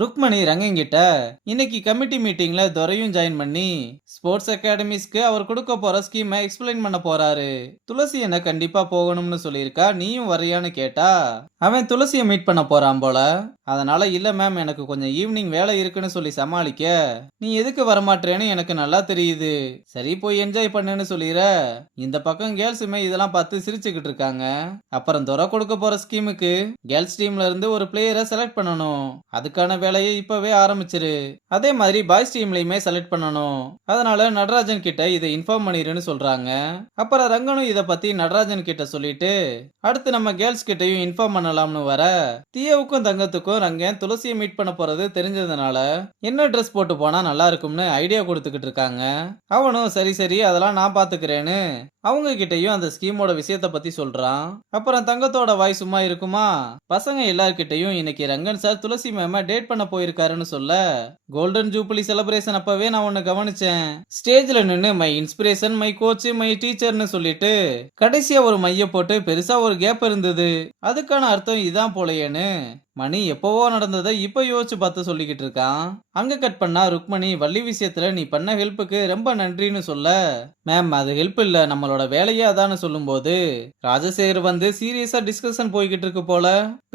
ருக்மணி ரங்கங்கிட்ட இன்னைக்கு கமிட்டி மீட்டிங்ல துரையும் ஜாயின் பண்ணி ஸ்போர்ட்ஸ் அகாடமிஸ்க்கு அவர் கொடுக்க போற ஸ்கீமை எக்ஸ்பிளைன் பண்ண போறாரு. துளசி என்ன கண்டிப்பா போகணும்னு சொல்லியிருக்கா, நீயும் வர்றியான்னு கேட்டா அவன் துளசியை மீட் பண்ண போறான் போல. அதனால இல்ல மேம், எனக்கு கொஞ்சம் ஈவினிங் வேலை இருக்குன்னு சொல்லி சமாளிக்க, நீ எதுக்கு வரமாட்டேன்னு எனக்கு நல்லா தெரியுது, சரி போய் என்ஜாய் பண்ணுன்னு சொல்லிடுற. இந்த பக்கம் கேர்ள்ஸுமே இதெல்லாம் பார்த்து சிரிச்சுக்கிட்டு இருக்காங்க. அப்புறம் துரை கொடுக்க போற ஸ்கீமுக்கு கேர்ள்ஸ் டீம்ல இருந்து ஒரு பிளேயரை செலக்ட் பண்ணணும். அதுக்கான வேலையை இப்பவே ஆரம்பிச்சிரு. அதே மாதிரி பாய்ஸ் டீம்லயுமே செலக்ட் பண்ணணும். அதனால நடராஜன் கிட்ட இதை இன்ஃபார்ம் பண்ணிருன்னு சொல்றாங்க. அப்புறம் ரங்கனும் இத பத்தி நடராஜன் கிட்ட சொல்லிட்டு அடுத்து நம்ம கேர்ள்ஸ் கிட்டயும் இன்ஃபார்ம் பண்ணலாம்னு வர, தியாவுக்கும் தங்கத்துக்கும் ரங்கன் துளசியை மீட் பண்ண போறது தெரிஞ்சதுனால என்ன ட்ரெஸ் போட்டு போனா நல்லா இருக்கும்னு ஐடியா கொடுத்துக்கிட்டு இருக்காங்க. அவனும் சரி சரி அதெல்லாம் நான் பாத்துக்கிறேன்னு அவங்க கிட்டயும் அந்த ஸ்கீமோட விஷயத்த பத்தி சொல்றான். அப்புறம் தங்கத்தோட வாய் சும்மா இருக்குமா, பசங்க எல்லார்கிட்டயும் இன்னைக்கு ரங்கன் சார் துளசி மேம டேட் பண்ண போயிருக்காருன்னு சொல்ல, கோல்டன் ஜூப்ளி செலிப்ரேஷன் அப்பவே நான் ஒன்னு கவனிச்சேன். ஸ்டேஜ்ல நின்னு my inspiration, my coach, my டீச்சர்னு சொல்லிட்டு கடைசியா ஒரு மைய போட்டு பெருசா ஒரு கேப் இருந்தது. அதுக்கான அர்த்தம் இதான் போலையேன்னு மணி எப்பவோ நடந்ததை இப்ப யோசிச்சு பார்த்து சொல்லிக்கிட்டு இருக்கான். அங்க கட் பண்ணா ருக்மணி வள்ளி விஷயத்துல நீ பண்ண ஹெல்ப்புக்கு ரொம்ப நன்றின்னு சொல்ல, மேம் அது ஹெல்ப் இல்ல, நம்மளோட வேலையே அதான்னு சொல்லும் போது ராஜசேகர் வந்து சீரியஸா டிஸ்கஷன் போய்கிட்டு இருக்கு போல.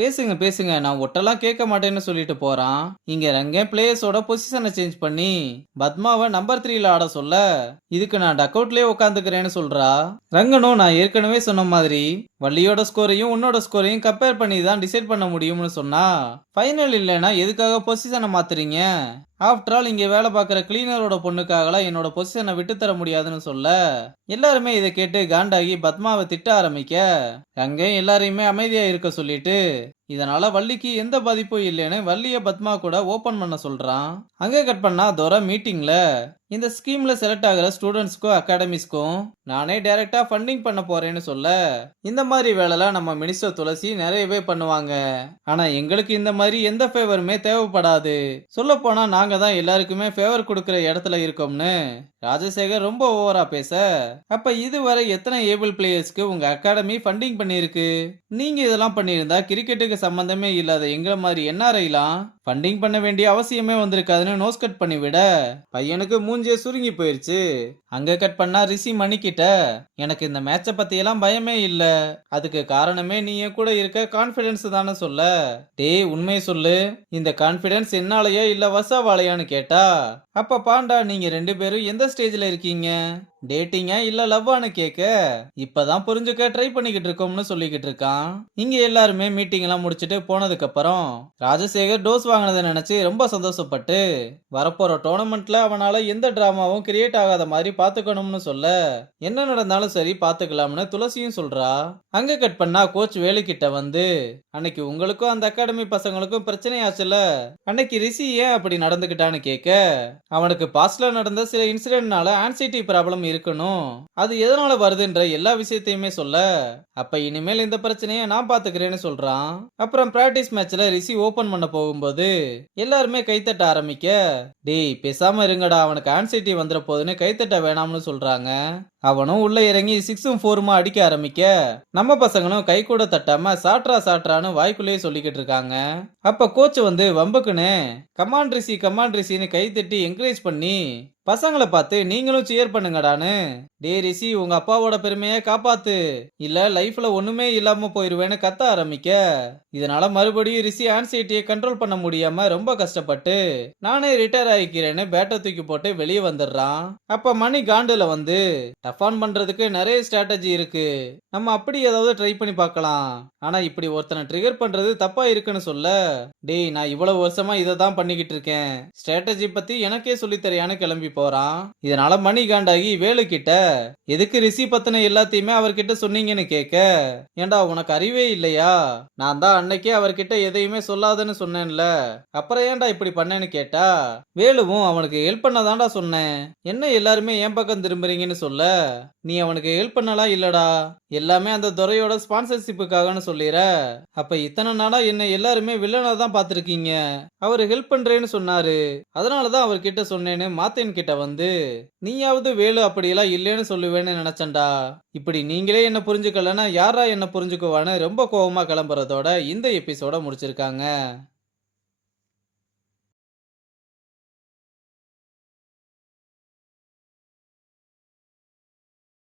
பேசுங்க பேசுங்க, நான் ஒட்டெல்லாம் கேட்க மாட்டேன்னு சொல்லிட்டு போறான். இங்க ரங்க பிளேயர்ஸோட பொசிஷனை சேஞ்ச் பண்ணி பத்மாவை நம்பர் 3ல ஆட சொல்ல, இதுக்கு நான் டக் அவுட்லயே உட்காந்துக்கிறேன்னு சொல்றா. ரங்கனும் நான் ஏற்கனவே சொன்ன மாதிரி வள்ளியோட ஸ்கோரையும் உன்னோட ஸ்கோரையும் கம்பேர் பண்ணி தான் டிசைட் பண்ண முடியும்னு சொன்னா, ஃபைனல் இல்லைன்னா எதுக்காக பொசிஷனை மாத்துறீங்க, ஆஃப்டர் ஆல் இங்க வேலை பார்க்குற கிளீனரோட பொண்ணுக்காகலாம் என்னோட பொசிஷனை விட்டு தர முடியாதுன்னு சொல்ல, எல்லாருமே இதை கேட்டு காண்டாகி பத்மாவை திட்ட ஆரம்பிக்க, அங்கே எல்லாரையுமே அமைதியா இருக்க சொல்லிட்டு இதனால வள்ளிக்கு எந்த பாதிப்பும் இல்லைன்னு வள்ளிய பத்மா கூட ஓபன் பண்ண சொல்றான். அங்க கட் பண்ணா துரை மீட்டிங்ல இந்த ஸ்கீம்ல செலக்ட் ஆகிற ஸ்டூடெண்ட்ஸ்க்கும் அகாடமிஸ்க்கும் நானே டைரக்டா ஃபண்டிங் பண்ண போறேன்னு சொல்ல, இந்த மாதிரி வேலைலாம் நம்ம மினிஸ்டர் துளசி நிறையவே பண்ணுவாங்க, ஆனா எங்களுக்கு இந்த மாதிரி எந்த ஃபேவருமே தேவைப்படாது, சொல்ல போனா நாங்க தான் எல்லாருக்குமே ஃபேவர் கொடுக்கிற இடத்துல இருக்கோம்னு ராஜசேகர் ரொம்ப ஓவரா பேச, அப்ப இதுவரை எத்தனை ஏபிள் பிளேயர்ஸ்க்கு உங்க அகாடமி ஃபண்டிங் பண்ணிருக்கு, நீங்க இதெல்லாம் பண்ணியிருந்தா கிரிக்கெட்டுக்கு சம்பந்தமே இல்லாத எங்களை மாதிரி என்ஆர்ஐலாம் ஃபண்டிங் பண்ண வேண்டிய அவசியமே வந்திருக்காதுன்னு நோஸ் கட் பண்ணி விட பையனுக்கு மூஞ்சிய சுருங்கி போயிருச்சு. அங்க கட் பண்ணா ரிஷி மணி கிட்ட எனக்கு இந்த மேட்சை பத்தி எல்லாம் பயமே இல்ல, அதுக்கு காரணமே நீ என் கூட இருக்க கான்பிடன்ஸ் தானே சொல்ல, டேய் உண்மையை சொல்லு, இந்த கான்பிடன்ஸ் என்னாலயா இல்ல வசாவாலையான்னு கேட்டா, அப்ப பாண்டா நீங்க ரெண்டு பேரும் எந்த ஸ்டேஜ்ல இருக்கீங்க, டேட்டிங்கா இல்ல லவ்வான்னு கேட்க, இப்பதான் புரிஞ்சுக்க ட்ரை பண்ணிக்கிட்டு இருக்கோம்னு சொல்லிக்கிட்டு இருக்கான். இங்க எல்லாருமே மீட்டிங் எல்லாம் முடிச்சிட்டு போனதுக்கு அப்புறம் ராஜசேகர் டோஸ் வாங்கினதை நினைச்சு ரொம்ப சந்தோஷப்பட்டு வரப்போற டோர்னமெண்ட்ல அவனால எந்த டிராமாவும் கிரியேட் ஆகாத மாதிரி பாத்துக்கணும்னு சொல்ல, என்ன நடந்தாலும் சரி பாத்துக்கலாம்னு துளசியும் சொல்றா. அங்க கட் பண்ணா கோச் வேலைக்கிட்ட வந்து அன்னைக்கு உங்களுக்கும் அந்த அகாடமி பசங்களுக்கும் பிரச்சனை ஆச்சுல, அன்னைக்கு ரிஷி ஏன் அப்படி நடந்துகிட்டான்னு கேட்க, அவனுக்கு பாஸ்ட்ல நடந்த சில இன்சிடென்ட்னால ஆன்சைட்டி ப்ராப்ளம் இருக்கணும், அது எதனால வருதுன்ற எல்லா விஷயத்தையுமே சொல்ல, அப்ப இனிமேல் இந்த பிரச்சனையை நான் பாத்துக்கிறேன்னு சொல்றான். அப்புறம் பிராக்டிஸ் மேட்ச்ல ரிஷி ஓபன் பண்ண போகும்போது எல்லாருமே கைத்தட்ட ஆரம்பிக்க, டேய் பேசாம இருங்கடா அவனுக்கு ஆன்சைட்டி வந்துட போதுன்னு கைத்தட்ட வேணாம்னு சொல்றாங்க. அவனும் உள்ள இறங்கி 6ம் 4மா அடிக்க ஆரம்பிக்க, நம்ம பசங்களும் கை கூட தட்டாம சாட்ரா சாட்ரான்னு வாய்க்குள்ளேயே சொல்லிக்கிட்டு இருக்காங்க. அப்ப கோச் வந்து வம்புக்குன்னு கமாண்ட் ரிஷின்னு கை தட்டி என்கரேஜ் பண்ணி பசங்களை பார்த்து நீங்களும் சியர் பண்ணுங்கடான்னு, டே ரிஷி உங்க அப்பாவோட பெருமையை காப்பாத்து, இல்ல லைஃப்ல ஒண்ணுமே இல்லாம போயிருவேன்னு கத்த ஆரம்பிக்க, இதனால மறுபடியும் ரிஷி ஆன்சைட்டியை கண்ட்ரோல் பண்ண முடியாம ரொம்ப கஷ்டப்பட்டு நானே ரிட்டையர் ஆகிக்கிறேன்னு பேட்டை தூக்கி போட்டு வெளியே வந்துடுறான். அப்ப மணி காண்டுல வந்து டஃபான் பண்றதுக்கு நிறைய ஸ்ட்ராட்டஜி இருக்கு, நம்ம அப்படி ஏதாவது ட்ரை பண்ணி பார்க்கலாம், ஆனா இப்படி ஒருத்தனை ட்ரிகர் பண்றது தப்பா இருக்குன்னு சொல்ல, டேய் நான் இவ்வளவு வருஷமா இதை தான் பண்ணிக்கிட்டு இருக்கேன், ஸ்ட்ராட்டஜி பத்தி எனக்கே சொல்லித்தரையான்னு கிளம்பி போறான். இதனால மணி காண்டாகி வேலு கிட்ட எதுக்கு ரிஷி பத்தின எல்லாத்தையுமே அவர்கிட்ட சொன்னீங்கன்னு கேட்க, ஏண்டா உனக்கு அறிவே இல்லையா, நான் தான் அன்னைக்கே அவர்கிட்ட எதையுமே சொல்லாதுன்னு சொன்னேன்ல, அப்புறம் ஏன்டா இப்படி பண்ணேன்னு கேட்டா, வேலுவும் அவனுக்கு ஹெல்ப் பண்ணதாண்டா சொன்னேன், என்ன எல்லாருமே என் பக்கம் திரும்புறீங்கன்னு சொல்ல, நீ அவனுக்கு ஹெல்ப் பண்ணலாம் இல்லடா, எல்லாமே அந்த துறையோட ஸ்பான்சர்ஷிப்புக்காகன்னு சொல்லிற, அப்ப இத்தனை நாளா என்ன எல்லாருமே வில்லனா தான் பாத்திருக்கீங்க, அவரு ஹெல்ப் பண்றேன்னு சொன்னாரு, அதனாலதான் அவர்கிட்ட சொன்னேன்னு மாத்தேன் கிட்ட வந்து நீயாவது வேலு அப்படியெல்லாம் இல்லைன்னு சொல்லுவேன்னு நினைச்சண்டா, இப்படி நீங்களே என்ன புரிஞ்சுக்கலன்னா யாரா என்ன புரிஞ்சுக்குவான்னு ரொம்ப கோவமா கிளம்புறதோட இந்த எபிசோட முடிச்சிருக்காங்க.